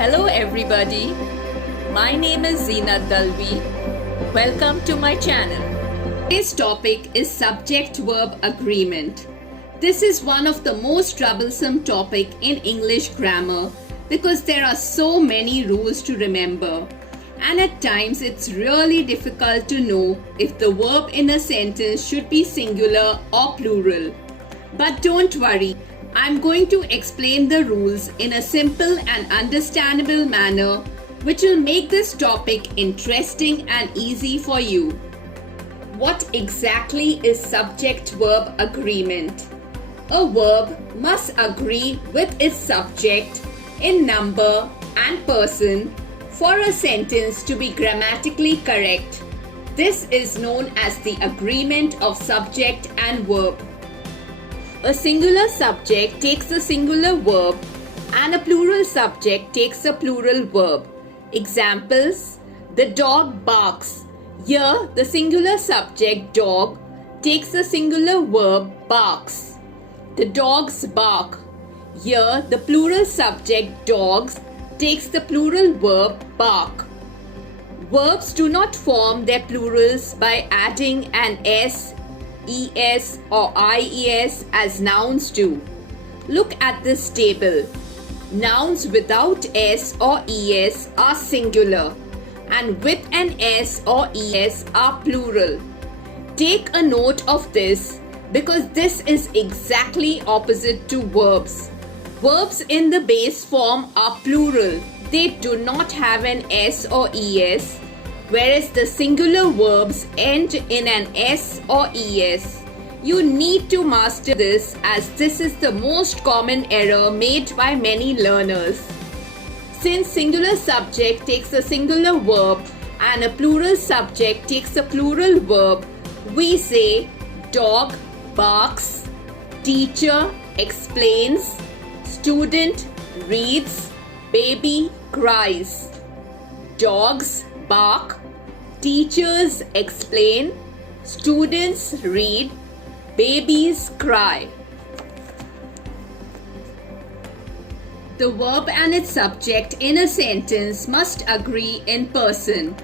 Hello everybody, my name is Zeenat Dalvi. Welcome to my channel. Today's topic is Subject Verb Agreement. This is one of the most troublesome topic in English grammar because there are so many rules to remember, and at times it's really difficult to know if the verb in a sentence should be singular or plural. But don't worry, I'm going to explain the rules in a simple and understandable manner which will make this topic interesting and easy for you. What exactly is subject verb agreement? A verb must agree with its subject in number and person for a sentence to be grammatically correct. This is known as the agreement of subject and verb. A singular subject takes a singular verb and a plural subject takes a plural verb. Examples: the dog barks. Here, the singular subject dog takes a singular verb barks. The dogs bark. Here, the plural subject dogs takes the plural verb bark. Verbs do not form their plurals by adding an s, es or ies as nouns do. Look at this table. Nouns without s or es are singular, and with an s or es are plural. Take a note of this because this is exactly opposite to verbs. Verbs in the base form are plural. They do not have an s or es, whereas the singular verbs end in an s or es. You need to master this as this is the most common error made by many learners. Since singular subject takes a singular verb and a plural subject takes a plural verb, we say dog barks, teacher explains, student reads, baby cries. Dogs bark, teachers explain, students read, babies cry. The verb and its subject in a sentence must agree in person.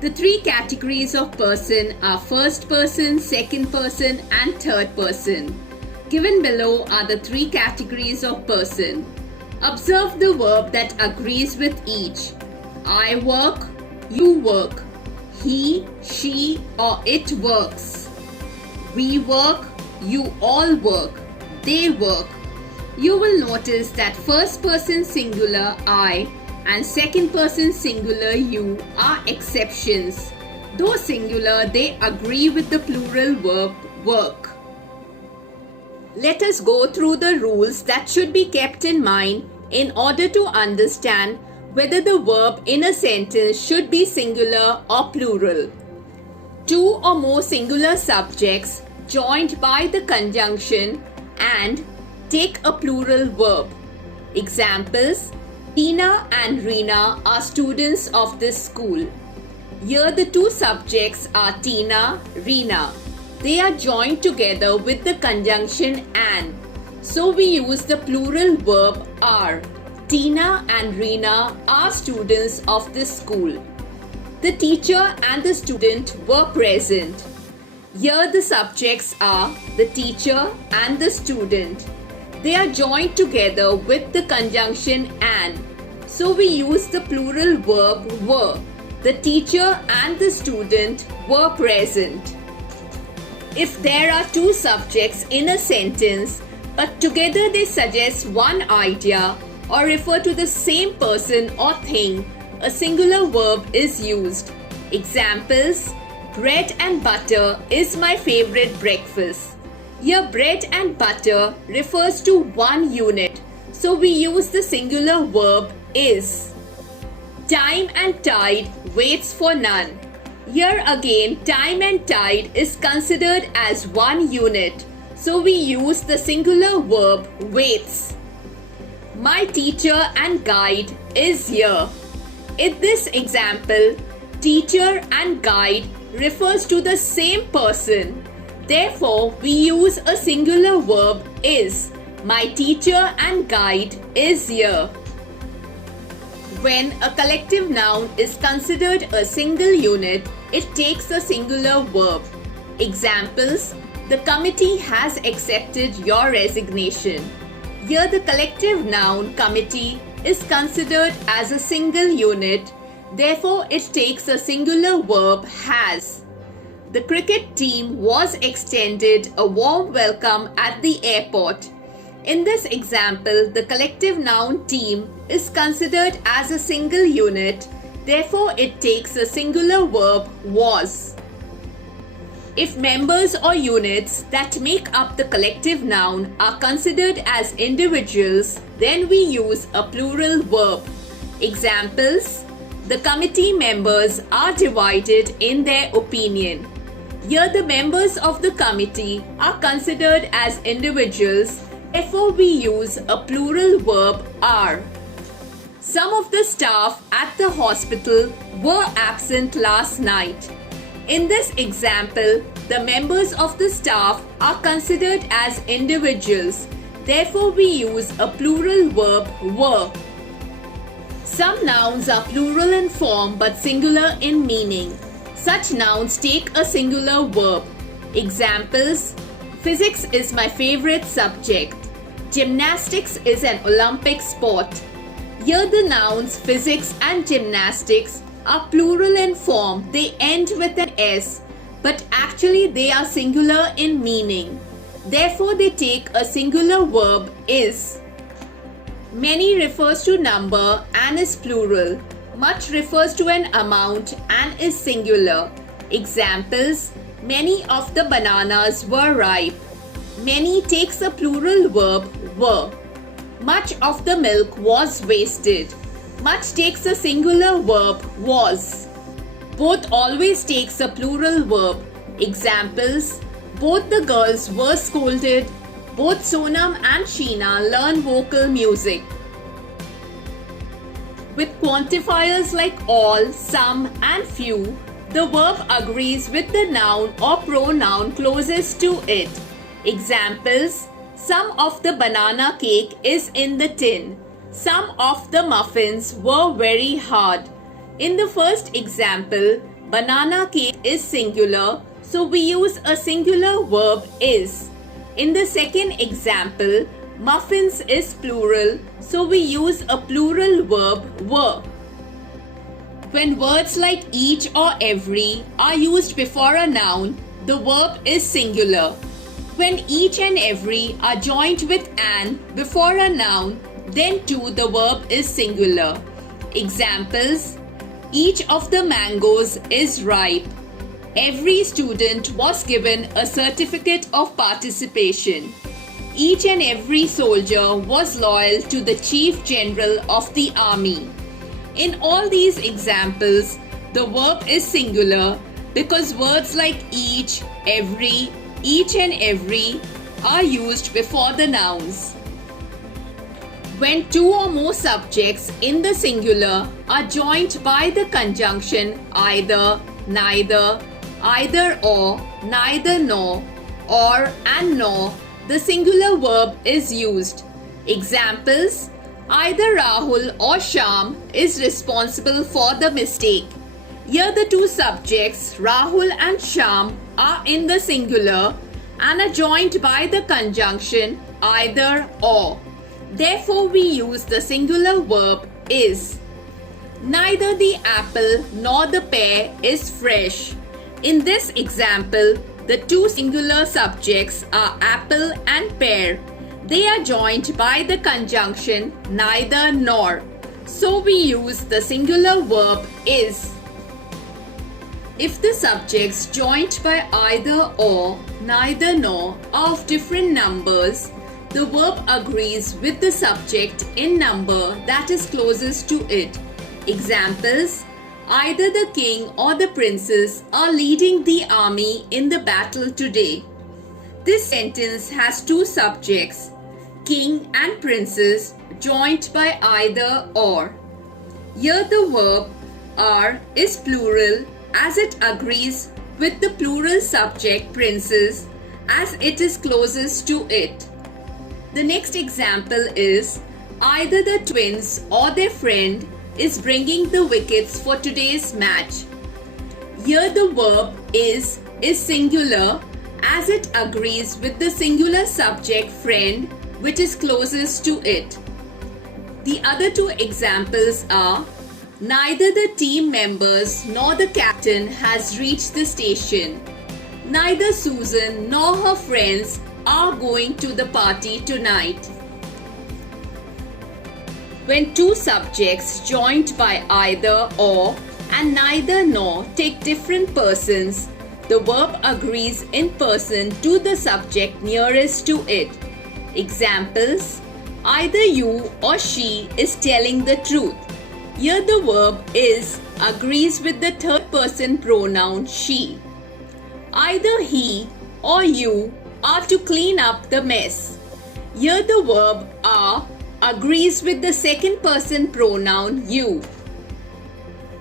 The three categories of person are first person, second person, and third person. Given below are the three categories of person. Observe the verb that agrees with each. I work, you work. He, she, or it works. We work, you all work. They work. You will notice that first person singular I and second person singular you are exceptions. Though singular, they agree with the plural verb work. Let us go through the rules that should be kept in mind in order to understand whether the verb in a sentence should be singular or plural. Two or more singular subjects joined by the conjunction and take a plural verb. Examples: Tina and Reena are students of this school. Here the two subjects are Tina, Reena. They are joined together with the conjunction and. So we use the plural verb are. Tina and Reena are students of this school. The teacher and the student were present. Here the subjects are the teacher and the student. They are joined together with the conjunction and. So we use the plural verb were. The teacher and the student were present. If there are two subjects in a sentence, but together they suggest one idea or refer to the same person or thing, a singular verb is used. Examples: bread and butter is my favorite breakfast. Here bread and butter refers to one unit, so we use the singular verb is. Time and tide waits for none. Here again time and tide is considered as one unit, so we use the singular verb waits. My teacher and guide is here. In this example, teacher and guide refers to the same person. Therefore, we use a singular verb is. My teacher and guide is here. When a collective noun is considered a single unit, it takes a singular verb. Examples: the committee has accepted your resignation. Here the collective noun committee is considered as a single unit, therefore it takes a singular verb has. The cricket team was extended a warm welcome at the airport. In this example, the collective noun team is considered as a single unit, therefore it takes a singular verb was. If members or units that make up the collective noun are considered as individuals, then we use a plural verb. Examples: the committee members are divided in their opinion. Here the members of the committee are considered as individuals, therefore we use a plural verb are. Some of the staff at the hospital were absent last night. In this example, the members of the staff are considered as individuals, therefore we use a plural verb were. Some nouns are plural in form but singular in meaning. Such nouns take a singular verb. Examples: physics is my favorite subject. Gymnastics is an Olympic sport. Here the nouns physics and gymnastics are plural in form. They end with an S, but actually they are singular in meaning. Therefore they take a singular verb is. Many refers to number and is plural. Much refers to an amount and is singular. Examples: many of the bananas were ripe. Many takes a plural verb were. Much of the milk was wasted. Much takes a singular verb was. Both always takes a plural verb. Examples: both the girls were scolded. Both Sonam and Sheena learn vocal music. With quantifiers like all, some and few, the verb agrees with the noun or pronoun closest to it. Examples: some of the banana cake is in the tin. Some of the muffins were very hard. In the first example, banana cake is singular, so we use a singular verb is. In the second example, muffins is plural, so we use a plural verb were. When words like each or every are used before a noun, the verb is singular. When each and every are joined with an before a noun, then too the verb is singular. Examples: each of the mangoes is ripe. Every student was given a certificate of participation. Each and every soldier was loyal to the Chief General of the Army. In all these examples, the verb is singular because words like each, every, each and every are used before the nouns. When two or more subjects in the singular are joined by the conjunction either, neither, either or, neither nor, or and nor, the singular verb is used. Examples: either Rahul or Shyam is responsible for the mistake. Here the two subjects Rahul and Shyam are in the singular and are joined by the conjunction either or. Therefore we use the singular verb is. Neither the apple nor the pear is fresh. In this example, the two singular subjects are apple and pear. They are joined by the conjunction neither nor. So we use the singular verb is. If the subjects joined by either or, neither nor are of different numbers, the verb agrees with the subject in number that is closest to it. Examples: either the king or the princess are leading the army in the battle today. This sentence has two subjects, king and princess, joined by either or. Here the verb are is plural as it agrees with the plural subject princess as it is closest to it. The next example is either the twins or their friend is bringing the wickets for today's match. Here the verb is singular as it agrees with the singular subject friend which is closest to it. The other two examples are: neither the team members nor the captain has reached the station. Neither Susan nor her friends are going to the party tonight. When two subjects joined by either or and neither nor take different persons, the verb agrees in person to the subject nearest to it. Examples: either you or she is telling the truth. Here the verb is agrees with the third person pronoun she. Either he or you are to clean up the mess. Here the verb are agrees with the second person pronoun you.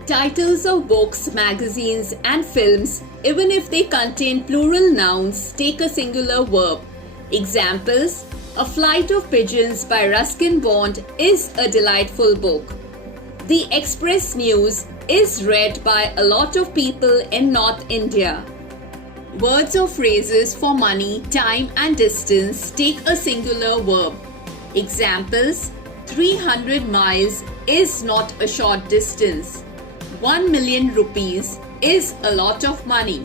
Titles of books, magazines and films, even if they contain plural nouns, take a singular verb. Examples: A Flight of Pigeons by Ruskin Bond is a delightful book. The Express News is read by a lot of people in North India. Words or phrases for money, time and distance take a singular verb. Examples: 300 miles is not a short distance. 1 million rupees is a lot of money.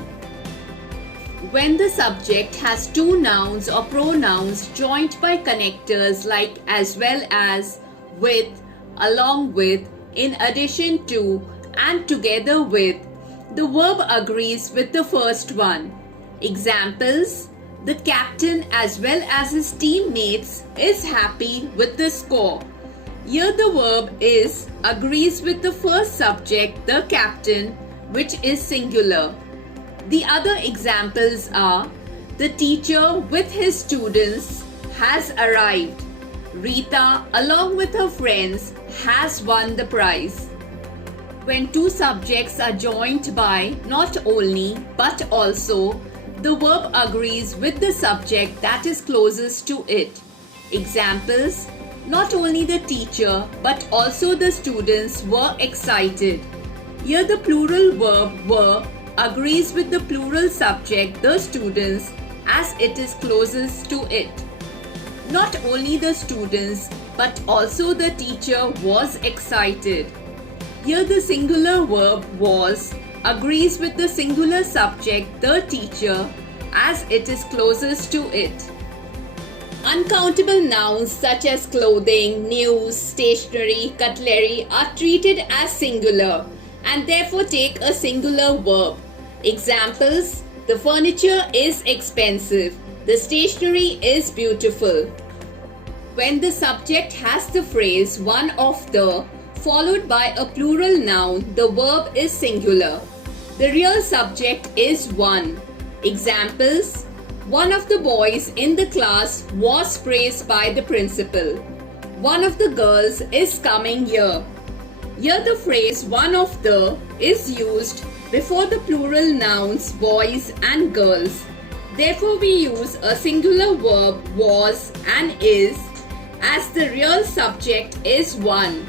When the subject has two nouns or pronouns joined by connectors like as well as, with, along with, in addition to, and together with, the verb agrees with the first one. Examples: the captain as well as his teammates is happy with the score. Here the verb is agrees with the first subject, the captain, which is singular. The other examples are: the teacher with his students has arrived. Rita, along with her friends, has won the prize. When two subjects are joined by not only but also, the verb agrees with the subject that is closest to it. Examples: not only the teacher but also the students were excited. Here the plural verb were agrees with the plural subject, the students, as it is closest to it. Not only the students but also the teacher was excited. Here the singular verb was agrees with the singular subject, the teacher, as it is closest to it. Uncountable nouns such as clothing, news, stationery, cutlery are treated as singular and therefore take a singular verb. Examples: the furniture is expensive. The stationery is beautiful. When the subject has the phrase one of the followed by a plural noun, the verb is singular. The real subject is one. Examples: one of the boys in the class was praised by the principal. One of the girls is coming here. Here the phrase one of the is used before the plural nouns boys and girls. Therefore we use a singular verb was and is as the real subject is one.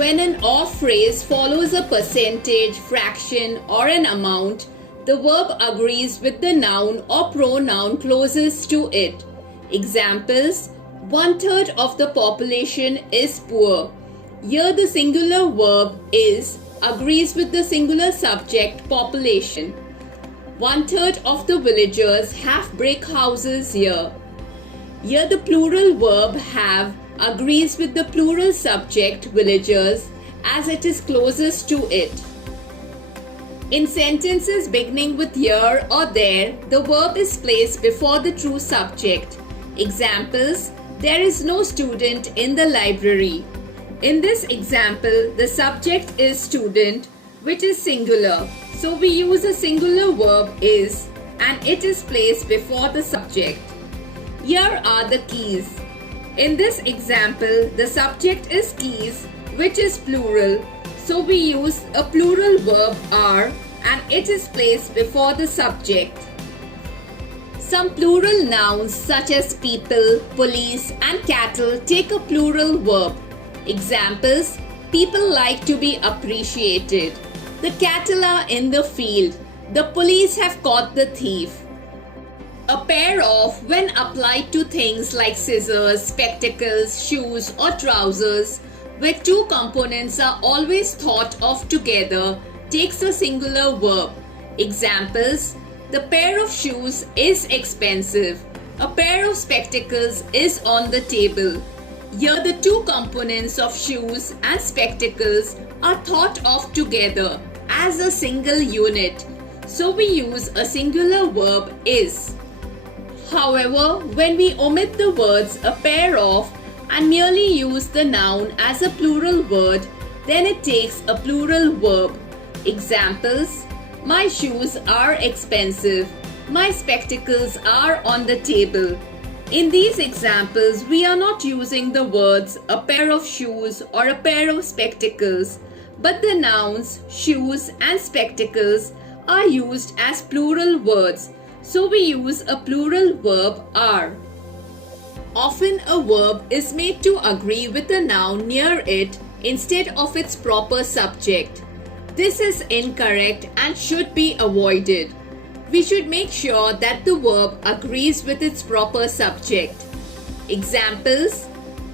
When an or phrase follows a percentage, fraction or an amount, the verb agrees with the noun or pronoun closest to it. Examples: 1/3 of the population is poor. Here the singular verb is agrees with the singular subject population. 1/3 of the villagers have brick houses here. Here the plural verb have agrees with the plural subject villagers as it is closest to it. In sentences beginning with here or there, the verb is placed before the true subject. Examples: there is no student in the library. In this example, the subject is student, which is singular. So we use a singular verb is and it is placed before the subject. Here are the keys. In this example, the subject is keys, which is plural. So we use a plural verb are and it is placed before the subject. Some plural nouns such as people, police and cattle take a plural verb. Examples: people like to be appreciated. The cattle are in the field. The police have caught the thief. A pair of, when applied to things like scissors, spectacles, shoes, or trousers, where two components are always thought of together, takes a singular verb. Examples: the pair of shoes is expensive. A pair of spectacles is on the table. Here the two components of shoes and spectacles are thought of together as a single unit, so we use a singular verb is. However, when we omit the words a pair of and merely use the noun as a plural word, then it takes a plural verb. Examples: my shoes are expensive. My spectacles are on the table. In these examples, we are not using the words a pair of shoes or a pair of spectacles, but the nouns shoes and spectacles are used as plural words, so we use a plural verb are. Often a verb is made to agree with a noun near it instead of its proper subject. This is incorrect and should be avoided. We should make sure that the verb agrees with its proper subject. Examples: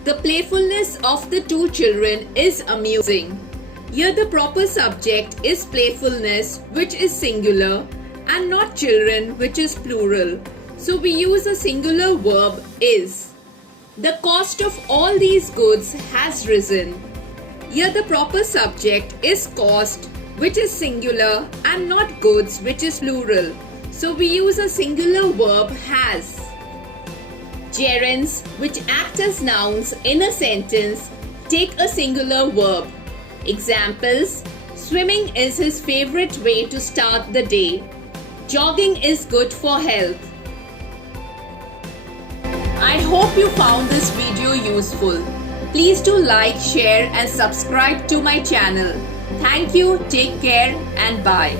the playfulness of the two children is amusing. Here the proper subject is playfulness, which is singular, and not children, which is plural. So we use a singular verb is. The cost of all these goods has risen. Here the proper subject is cost, which is singular, and not goods, which is plural. So we use a singular verb has. Gerunds, which act as nouns in a sentence, take a singular verb. Examples: swimming is his favorite way to start the day. Jogging is good for health. I hope you found this video useful. Please do like, share and subscribe to my channel. Thank you, take care and bye.